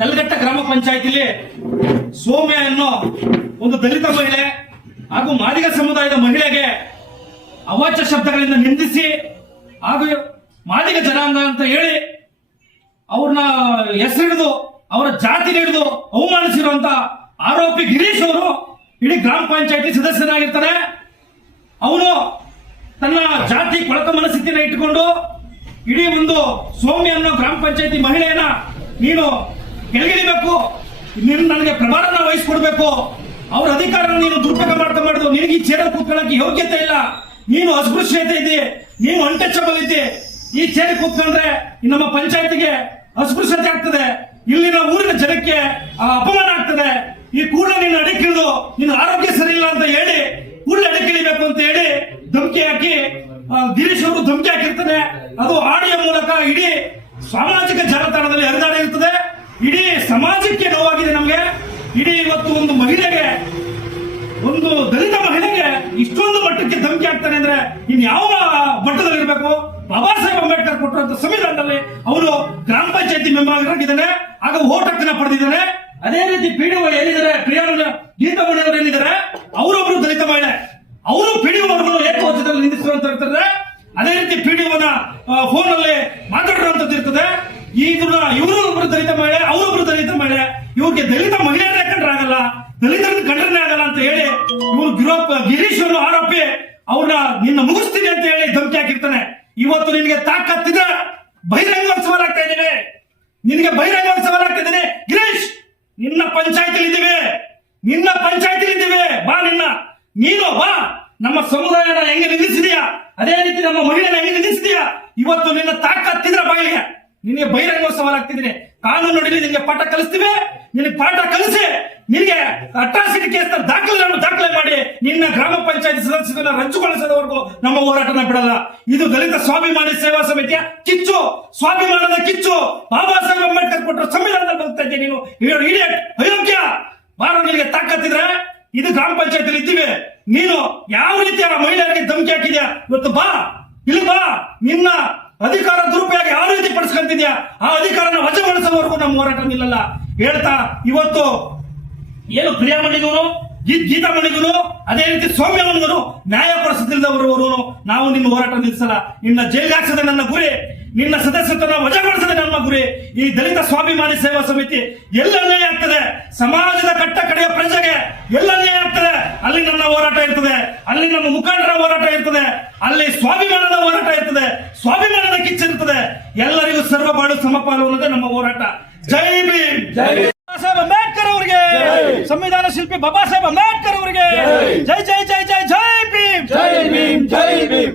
ಕಲ್ಗಟ್ಟ ಗ್ರಾಮ ಪಂಚಾಯತಿಲಿ ಸೌಮ್ಯ ಅನ್ನೋ ಒಂದು ದಲಿತ ಮಹಿಳೆ ಹಾಗೂ ಮಾದಿಗ ಸಮುದಾಯದ ಮಹಿಳೆಗೆ ಅವಾಚ್ಯ ಶಬ್ದಗಳಿಂದ ನಿಂದಿಸಿ ಹಾಗೂ ಮಾದಿಗ ಜನಾಂಗ ಅಂತ ಹೇಳಿ ಅವ್ರನ್ನ ಹೆಸರಿಡಿದು, ಅವರ ಜಾತಿ ಹಿಡಿದು ಅವಮಾನಿಸಿರುವಂತ ಆರೋಪಿ ಗಿರೀಶ್ ಅವರು ಇಡೀ ಗ್ರಾಮ ಪಂಚಾಯತಿ ಸದಸ್ಯರಾಗಿರ್ತಾರೆ ಅವನು ತನ್ನ ಜಾತಿ ಕೊಳಕ ಮನಸ್ಥಿತಿನ ಇಟ್ಟುಕೊಂಡು ಇಡೀ ಒಂದು ಸೌಮ್ಯ ಅನ್ನೋ ಗ್ರಾಮ ಪಂಚಾಯತಿ ಮಹಿಳೆಯನ್ನ ನೀನು ಕೆಳಗಿಳಿಬೇಕು ನೀನು ನನಗೆ ಪ್ರಭಾರನ ವಹಿಸ್ಕೊಡ್ಬೇಕು. ಅವ್ರ ಅಧಿಕಾರ ನೀನು ದುರುಪಯೋಗ ಮಾಡ್ತಾ ಮಾಡಿದ್ರು. ನಿನಗೆ ಈ ಚೇರಲ್ಲಿ ಕೂತ್ಕೊಳ್ಳಕ್ಕೆ ಯೋಗ್ಯತೆ ಇಲ್ಲ. ನೀನು ಅಸ್ಪೃಶ್ಯತೆ ಇದೆ. ನೀನು ಅನ್ಟಚಬಲ್ ಇದೆ. ಈ ಚೇರ್ ಕೂತ್ಕೊಂಡ್ರೆ ನಮ್ಮ ಪಂಚಾಯತಿಗೆ ಅಸ್ಪೃಶ್ಯತೆ ಆಗ್ತದೆ. ಇಲ್ಲಿನ ಊರಿನ ಜನಕ್ಕೆ ಆ, ಅಪಮಾನ ಆಗ್ತದೆ. ಈ ಕೂಡಲೇ ನೀನು ಅಡಕಿಳಿದು ನಿನ್ನ ಆರೋಗ್ಯ ಸರಿ ಇಲ್ಲ ಅಂತ ಹೇಳಿ ಕೂಡಲೇ ಅಡಕಿಳಿಬೇಕು ಅಂತ ಹೇಳಿ ಧಮಕಿ ಹಾಕಿ ಗಿರೀಶ್ ಅವರು ಧಮಕಿ ಹಾಕಿರ್ತಾನೆ ಅದು ಆಡಿಯೋ ಮೂಲಕ ಇಡೀ ಸಾಮಾಜಿಕ ಜಾಲತಾಣದಲ್ಲಿ ಹರಿದಾಡಿ ಸಮಾಜಕ್ಕೆ ನೋವಾಗಿದೆ ನಮಗೆ. ಇಡೀ ಇವತ್ತು ಒಂದು ಮಹಿಳೆಗೆ, ಒಂದು ದಲಿತ ಮಹಿಳೆಗೆ ಇಷ್ಟೊಂದು ಮಟ್ಟಕ್ಕೆ ಧಮಕಿ ಆಗ್ತಾನೆ ಅಂದ್ರೆ ಇನ್ ಯಾವ ಮಟ್ಟದಲ್ಲಿ ಇರಬೇಕು ಬಾಬಾ ಸಾಹೇಬ್ ಅಂಬೇಡ್ಕರ್ ಕೊಟ್ಟರಂತ ಸಂವಿಧಾನದಲ್ಲಿ ಅವರು ಗ್ರಾಮ ಪಂಚಾಯತಿ ಮೆಂಬರ್ ಆಗಿದ್ದಾನೆ. ಆಗ ಓಟ್ ಹಕ್ಕನ್ನ ಪಡೆದಿದ್ದಾನೆ. ಅದೇ ರೀತಿ ಪಿಡಿಒ ಏನಿದ್ದಾರೆ? ಪ್ರಿಯಾನ ಗೀತಾಮಣಿ ಅವರು ಏನಿದ್ದಾರೆ? ಅವರೊಬ್ರು ದಲಿತ ಮಹಿಳೆ. ಅವರು ಪಿಡಿಒ ಏಕವಚದಲ್ಲಿ ನಿಂದಿಸುವಂತ ಇರ್ತಾರೆ. ಅದೇ ರೀತಿ ಪಿಡಿಒನ ಫೋನ್ ಅಲ್ಲಿ ಮಾತಾಡಿರುವಂತದ್ದು ಇರ್ತದೆ ಇದನ್ನ ಇವರು ಒಬ್ರು ದಲಿತ ಮಹಿಳೆ ಅವರೊಬ್ರು ದಲಿತ ಮಹಿಳೆ. ಇವ್ರಿಗೆ ದಲಿತ ಮಹಿಳೆಯರೇ ಕಂಡ್ರೆ ಆಗಲ್ಲ? ದಲಿತರನ್ನ ಕಂಡ್ರೆ ಆಗಲ್ಲ ಅಂತ ಹೇಳಿ ಇವರು ಗಿರೋಪ್ ಗಿರೀಶ್ ಅವರು ಆರೋಪಿ ಅವ್ರನ್ನ ನಿನ್ನ ಮುಗಿಸ್ತೀನಿ ಅಂತ ಹೇಳಿ ಧಮಕಿ ಹಾಕಿರ್ತಾನೆ. ಇವತ್ತು ನಿನಗೆ ತಾಕತ್ತಿದ್ರೆ ಬಹಿರಂಗವಾಗಿ ಸವಾಲಾಗ್ತಾ ಇದ್ದೇವೆ ನಿನಗೆ ಬಹಿರಂಗವಾಗಿ ಸವಾಲಾಗ್ತಾ ಇದ್ದೇನೆ. ಗಿರೀಶ್, ನಿನ್ನ ಪಂಚಾಯತಿಲಿ ಇದ್ದೀವಿ. ನಿನ್ನ ಪಂಚಾಯತಿಲಿ ಇದ್ದೀವಿ. ಬಾ ನಿನ್ನ. ನೀನು ಬಾ. ನಮ್ಮ ಸಮುದಾಯನ ಹೆಂಗೆ ನಿಲ್ಲಿಸಿದೀಯಾ? ಅದೇ ರೀತಿ ನಮ್ಮ ಮಹಿಳೆಯನ್ನ ಹೆಂಗೆ ನಿಲ್ಲಿಸಿದೀಯಾ? ಇವತ್ತು ನಿನ್ನ ತಾಕತ್ತಿದ್ರ ಬಾಯಿಗೆ. ನಿನಗೆ ಬಹಿರಂಗ ಸವಾಲಾಗ್ತಿದ್ದೀನಿ ಕಾನೂನು ನೋಡಿ ನಿನಗೆ ಪಾಠ ಕಲಿಸ್ತೀವಿ, ನಿನಗೆ ಪಾಠ ಕಲಿಸಿ, ನಿನಗೆ ಅಟ್ರಾಸಿಟಿ ಕೇಸ್ ದಾಖಲೆಗಳನ್ನು ದಾಖಲೆ ಮಾಡಿ, ನಿನ್ನ ಗ್ರಾಮ ಪಂಚಾಯತ್ ಸದಸ್ಯರನ್ನ ರದ್ದುಗೊಳಿಸದವರೆಗೂ ನಮ್ಮ ಹೋರಾಟನ ಬಿಡಲ್ಲ. ಇದು ದಲಿತ ಸ್ವಾಭಿಮಾನಿ ಸೇವಾ ಸಮಿತಿಯ ಕಿಚ್ಚು, ಸ್ವಾಭಿಮಾನದ ಕಿಚ್ಚು. ಬಾಬಾ ಸಾಹೇಬ್ ಅಂಬೇಡ್ಕರ್ ಕೊಟ್ಟರು ಸಂವಿಧಾನದಲ್ಲಿ ಬದುಕ್ತಾ ಇದ್ದೀನಿ ನೀನು. ಇಡಿಯಟ್ ಅಯೋಗ್ಯ. ಬಾರೋ, ನಿನಗೆ ತಾಕತ್ತಿದ್ರೆ ಇದು ಗ್ರಾಮ ಪಂಚಾಯತ್ ಇದ್ದೀವಿ. ನೀನು ಯಾವ ರೀತಿ ಆ ಮಹಿಳೆಯರಿಗೆ ಧಮಕಿ ಹಾಕಿದ್ಯಾ? ಇವತ್ತು ಬಾ, ಇಲ್ಲಿ ಬಾ. ನಿನ್ನ ಅಧಿಕಾರ ಪಡಿಸ್ಕೊಂತಿದ್ಯಾ ಆ ಅಧಿಕಾರನ ವಜಗೊಳಿಸುವವರೆಗೂ ನಮ್ಮ ಹೋರಾಟ ನಿಲ್ಲಲ್ಲ. ಹೇಳ್ತಾ, ಇವತ್ತು ಏನು ಪ್ರಿಯಾಮಣಿಗೂನು ಗೀತಾಮಣಿಗೂನು ಅದೇ ರೀತಿ ಸೌಮ್ಯ ಸೌಮ್ಯವನಿಗೂ ನ್ಯಾಯ ಕೊಡಿಸದಿಲ್ಲದವರು ನಾವು ನಿನ್ನ ಹೋರಾಟ ನಿಲ್ಲಿಸಲ್ಲ. ನಿನ್ನ ಜೈಲಿಗೆ ನನ್ನ ಗುರಿ, ನಿನ್ನ ಸದಸ್ಯತ್ವನ ವಜಾಗೊಳಿಸದೆ ನಮ್ಮ ಗುರಿ, ಈ ದಲಿತ ಸ್ವಾಭಿಮಾನಿ ಸೇವಾ ಸಮಿತಿ ಎಲ್ಲ ಅನ್ಯಾಯ ಆಗ್ತದೆ? ಸಮಾಜದ ಕಟ್ಟ ಕಡೆಯ ಪ್ರಜೆಗೆ ಎಲ್ಲ ಅನ್ಯಾಯ ಆಗ್ತದೆ? ಅಲ್ಲಿ ನನ್ನ ಹೋರಾಟ ಇರ್ತದೆ. ಅಲ್ಲಿ ನಮ್ಮ ಮುಖಂಡರ ಹೋರಾಟ ಇರ್ತದೆ. ಅಲ್ಲಿ ಸ್ವಾಭಿಮಾನದ ಹೋರಾಟ ಇರ್ತದೆ. ಕಿಚ್ಚಿರ್ತದೆ ಎಲ್ಲರಿಗೂ ಸರ್ವ ಬಾಳು ಸಮಪಾಲು ಅನ್ನೋದೇ ನಮ್ಮ ಹೋರಾಟ. ಜೈ ಭೀಮ್. ಜೈ ಸಾಹೇಬ್ ಅಂಬೇಡ್ಕರ್ ಅವರಿಗೆ. ಸಂವಿಧಾನ ಶಿಲ್ಪಿ ಬಾಬಾ ಸಾಹೇಬ್ ಅಂಬೇಡ್ಕರ್ ಅವರಿಗೆ. ಜೈ ಜೈ ಜೈ ಜೈ ಜೈ ಭೀಮ್. ಜೈ ಭೀಮ್. ಜೈ ಭೀಮ್.